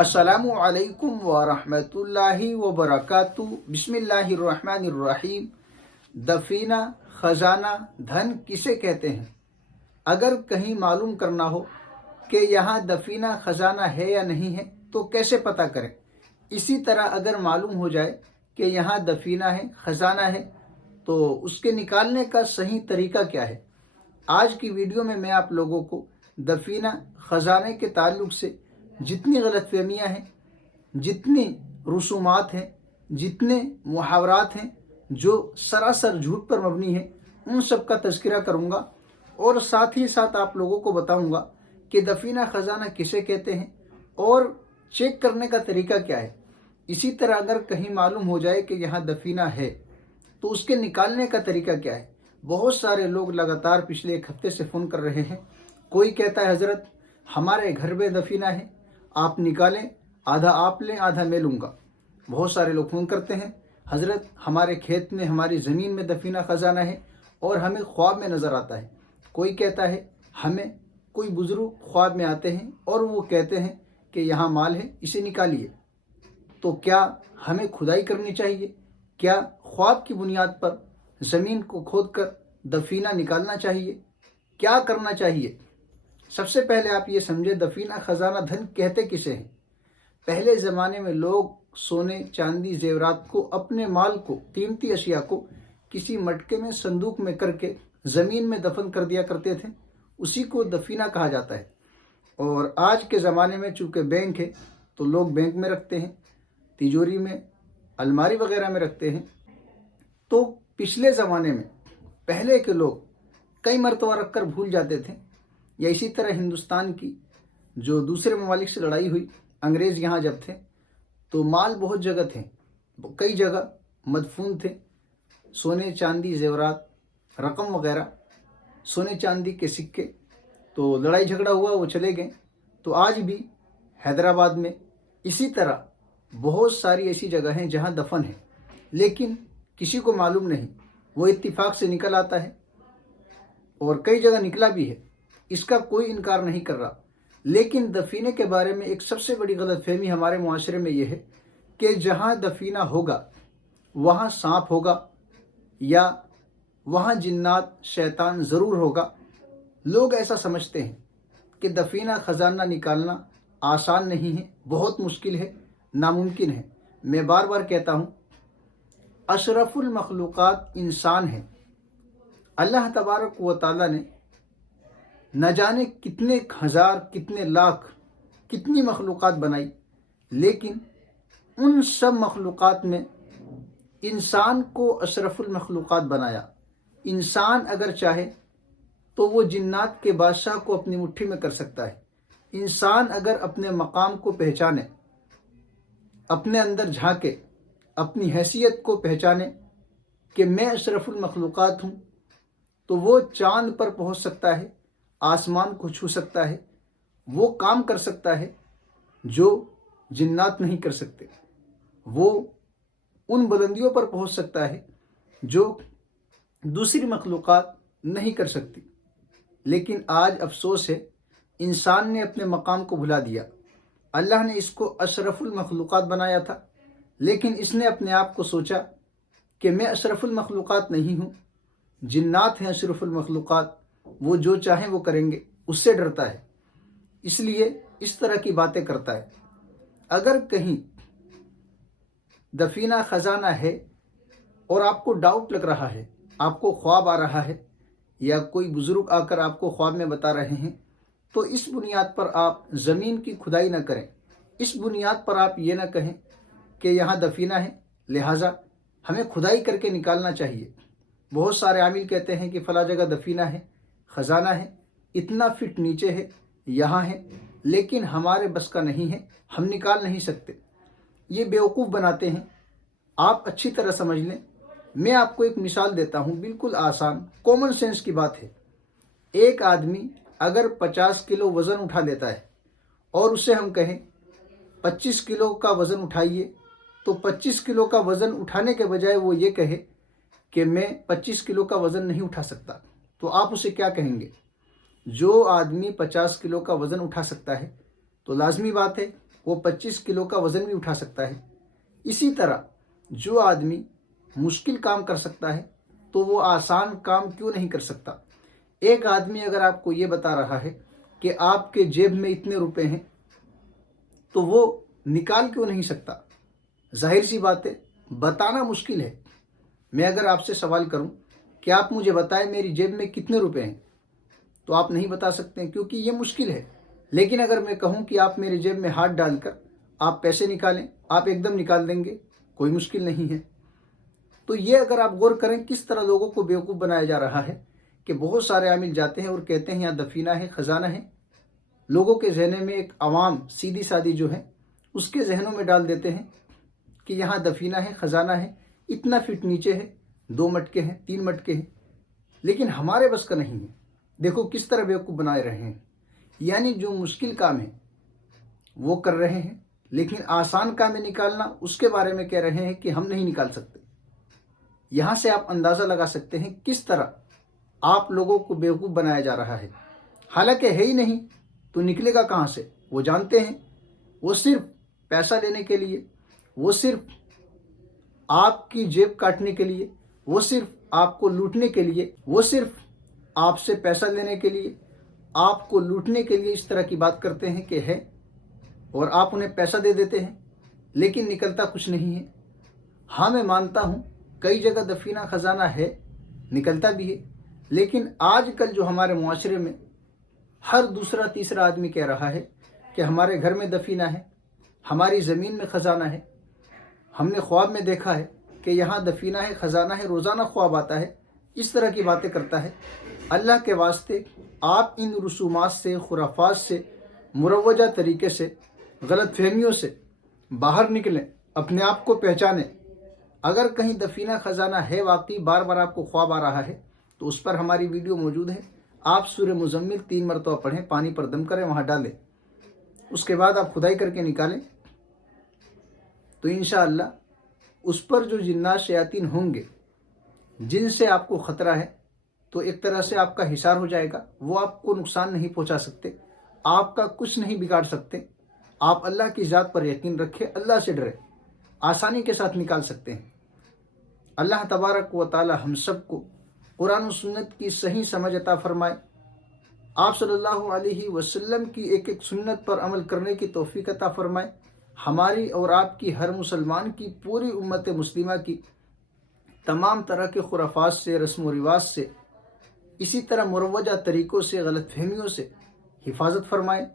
अस्सलामु अलैकुम व रहमतुल्लाहि व बरकातुहू। बिस्मिल्लाहिर्रहमानिर्रहीम। दफीना, खजाना, धन किसे कहते हैं? अगर कहीं मालूम करना हो कि यहाँ दफीना खजाना है या नहीं है तो कैसे पता करें? इसी तरह अगर मालूम हो जाए कि यहाँ दफीना है, खजाना है, तो उसके निकालने का सही तरीका क्या है? आज की वीडियो में मैं आप लोगों को दफीना, खजाने के ताल्लुक से जितनी गलतफहमियाँ हैं, जितनी रसूमात हैं, जितने मुहावरात हैं जो सरासर झूठ पर मबनी है, उन सब का तज़किरा करूँगा और साथ ही साथ आप लोगों को बताऊँगा कि दफीना खजाना किसे कहते हैं और चेक करने का तरीका क्या है। इसी तरह अगर कहीं मालूम हो जाए कि यहाँ दफीना है तो उसके निकालने का तरीका क्या है। बहुत सारे लोग लगातार पिछले एक हफ्ते से फ़ोन कर रहे हैं। कोई कहता है हज़रत हमारे घर में दफीना है, आप निकालें, आधा आप लें आधा मैं लूँगा। बहुत सारे लोग फ़ोन करते हैं हज़रत हमारे खेत में, हमारी ज़मीन में दफीना खजाना है और हमें ख्वाब में नज़र आता है। कोई कहता है हमें कोई बुज़ुर्ग ख्वाब में आते हैं और वो कहते हैं कि यहाँ माल है, इसे निकालिए। तो क्या हमें खुदाई करनी चाहिए? क्या ख्वाब की बुनियाद पर ज़मीन को खोद कर दफीना निकालना चाहिए? क्या करना चाहिए? सबसे पहले आप ये समझे, दफीना खजाना धन कहते किसे हैं? पहले ज़माने में लोग सोने, चांदी, जेवरात को, अपने माल को, कीमती अशिया को किसी मटके में, संदूक में करके ज़मीन में दफन कर दिया करते थे। उसी को दफीना कहा जाता है। और आज के ज़माने में चूँकि बैंक है तो लोग बैंक में रखते हैं, तिजोरी में, अलमारी वगैरह में रखते हैं। तो पिछले ज़माने में पहले के लोग कई मरतबा रख कर भूल जाते थे। या इसी तरह हिंदुस्तान की जो दूसरे ममालिक से लड़ाई हुई, अंग्रेज़ यहाँ जब थे तो माल बहुत जगह थे, कई जगह मदफून थे, सोने, चांदी, जेवरात, रकम वगैरह, सोने चांदी के सिक्के। तो लड़ाई झगड़ा हुआ, वो चले गए। तो आज भी हैदराबाद में इसी तरह बहुत सारी ऐसी जगह हैं जहाँ दफन है, लेकिन किसी को मालूम नहीं, वो इत्तिफाक से निकल आता है और कई जगह निकला भी है, इसका कोई इनकार नहीं कर रहा। लेकिन दफीने के बारे में एक सबसे बड़ी गलतफहमी हमारे मुआशरे में ये है कि जहाँ दफीना होगा वहाँ सांप होगा या वहाँ जिन्नात, शैतान ज़रूर होगा। लोग ऐसा समझते हैं कि दफीना खजाना निकालना आसान नहीं है, बहुत मुश्किल है, नामुमकिन है। मैं बार बार कहता हूँ, अशरफुल मखलूक़ात इंसान है। अल्लाह तबारक व तआला ने न जाने कितने हज़ार, कितने लाख, कितनी मखलूक़ात बनाई, लेकिन उन सब मखलूक़ात में इंसान को अशरफुल मखलूक़ात बनाया। इंसान अगर चाहे तो वो जिन्नात के बादशाह को अपनी मुट्ठी में कर सकता है। इंसान अगर अपने मकाम को पहचाने, अपने अंदर झांके, अपनी हैसियत को पहचाने कि मैं अशरफुल मखलूक़ात हूँ, तो वो चाँद पर पहुँच सकता है, आसमान को छू सकता है, वो काम कर सकता है जो जिन्नात नहीं कर सकते। वो उन बुलंदियों पर पहुँच सकता है जो दूसरी मखलूक़ात नहीं कर सकती। लेकिन आज अफसोस है, इंसान ने अपने मकाम को भुला दिया। अल्लाह ने इसको अशरफुल मखलूक़ात बनाया था, लेकिन इसने अपने आप को सोचा कि मैं अशरफुल मखलूक़ात नहीं हूँ, जिन्नात हैं अशरफुल मखलूक़ात, वो जो चाहें वो करेंगे। उससे डरता है, इसलिए इस तरह की बातें करता है। अगर कहीं दफीना खजाना है और आपको डाउट लग रहा है, आपको ख्वाब आ रहा है या कोई बुज़ुर्ग आकर आपको ख्वाब में बता रहे हैं, तो इस बुनियाद पर आप ज़मीन की खुदाई न करें। इस बुनियाद पर आप ये ना कहें कि यहाँ दफीना है, लिहाजा हमें खुदाई करके निकालना चाहिए। बहुत सारे आमिल कहते हैं कि फ़ला जगह दफीना है, ख़जाना है, इतना फिट नीचे है, यहाँ है, लेकिन हमारे बस का नहीं है, हम निकाल नहीं सकते। ये बेवकूफ़ बनाते हैं। आप अच्छी तरह समझ लें। मैं आपको एक मिसाल देता हूँ, बिल्कुल आसान, कॉमन सेंस की बात है। एक आदमी अगर 50 किलो वज़न उठा लेता है और उसे हम कहें 25 किलो का वज़न उठाइए, तो 25 किलो का वज़न उठाने के बजाय वो ये कहे कि मैं 25 किलो का वज़न नहीं उठा सकता, तो आप उसे क्या कहेंगे? जो आदमी 50 किलो का वज़न उठा सकता है तो लाजमी बात है وہ 25 किलो का वज़न भी उठा सकता है। इसी तरह जो आदमी मुश्किल काम कर सकता है तो वो आसान काम क्यों नहीं कर सकता। एक आदमी अगर आपको ये बता रहा है कि आपके जेब में इतने रुपए हैं तो वो निकाल क्यों नहीं सकता। जाहिर सी बात है, बताना मुश्किल है। मैं अगर आपसे सवाल करूं कि आप मुझे बताएं मेरी जेब में कितने रुपए हैं, तो आप नहीं बता सकते हैं क्योंकि ये मुश्किल है। लेकिन अगर मैं कहूं कि आप मेरी जेब में हाथ डालकर आप पैसे निकालें, आप एकदम निकाल देंगे, कोई मुश्किल नहीं है। तो ये अगर आप गौर करें किस तरह लोगों को बेवकूफ़ बनाया जा रहा है कि बहुत सारे आमिल जाते हैं और कहते हैं यहाँ दफीना है, ख़जाना है। लोगों के जहन में एक आवाम सीधी सादी जो है उसके जहनों में डाल देते हैं कि यहाँ दफीना है, ख़जाना है, इतना फिट नीचे है, 2 मटके हैं, 3 मटके हैं। लेकिन हमारे बस का नहीं है। देखो किस तरह बेवकूफ़ बनाए रहे हैं। यानी जो मुश्किल काम है वो कर रहे हैं, लेकिन आसान काम में निकालना उसके बारे में कह रहे हैं कि हम नहीं निकाल सकते। यहाँ से आप अंदाज़ा लगा सकते हैं किस तरह आप लोगों को बेवकूफ़ बनाया जा रहा है। हालांकि है ही नहीं तो निकलेगा कहाँ से। वो जानते हैं वो सिर्फ पैसा लेने के लिए, वो सिर्फ आपकी जेब काटने के लिए, वो सिर्फ आपको लूटने के लिए, वो सिर्फ आपसे पैसा लेने के लिए, आपको लूटने के लिए इस तरह की बात करते हैं कि है, और आप उन्हें पैसा दे देते हैं, लेकिन निकलता कुछ नहीं है। हाँ, मैं मानता हूँ कई जगह दफीना ख़जाना है, निकलता भी है, लेकिन आजकल जो हमारे मुआशरे में हर दूसरा तीसरा आदमी कह रहा है कि हमारे घर में दफीना है, हमारी ज़मीन में ख़जाना है, हमने ख्वाब में देखा है कि यहाँ दफीना है, ख़जाना है, रोज़ाना ख्वाब आता है, इस तरह की बातें करता है। अल्लाह के वास्ते आप इन रसूमात से, खुराफात से, मुरवजा तरीके से, गलत फहमियों से बाहर निकलें, अपने आप को पहचानें। अगर कहीं दफीना ख़जाना है वाकई, बार बार आपको ख्वाब आ रहा है, तो उस पर हमारी वीडियो मौजूद है। आप सूरह मुज़म्मिल 3 मरतबा पढ़ें, पानी पर दम करें, वहाँ डालें, उसके बाद आप खुदाई करके निकालें, तो इंशाअल्लाह उस पर जो जिन्नात शयातीन होंगे जिनसे आपको ख़तरा है, तो एक तरह से आपका हिसार हो जाएगा। वो आपको नुकसान नहीं पहुँचा सकते, आपका कुछ नहीं बिगाड़ सकते। आप अल्लाह की ज़ात पर यकीन रखें, अल्लाह से डरें, आसानी के साथ निकाल सकते हैं। अल्लाह तबारक व तआला हम सबको कुरान और सुन्नत की सही समझ अता फरमाए। आप सल्लल्लाहु अलैहि वसल्लम की एक एक सुन्नत पर अमल करने की तौफीक अता फरमाए। हमारी और आपकी, हर मुसलमान की, पूरी उम्मत मुस्लिमा की तमाम तरह के खुराफात से, रस्म व रिवाज से, इसी तरह मुरवजा तरीक़ों से, गलत फहमियों से हिफाजत फरमाए।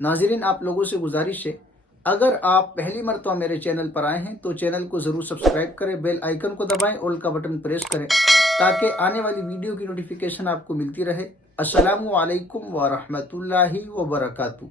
नाज़रीन, आप लोगों से गुजारिश है, अगर आप पहली मरतबा मेरे चैनल पर आए हैं तो चैनल को ज़रूर सब्सक्राइब करें, बेल आइकन को दबाएं, ऑल का बटन प्रेस करें, ताकि आने वाली वीडियो की नोटिफिकेशन आपको मिलती रहे। अस्सलामु अलैकुम व रहमतुल्लाहि व बरकातुहू।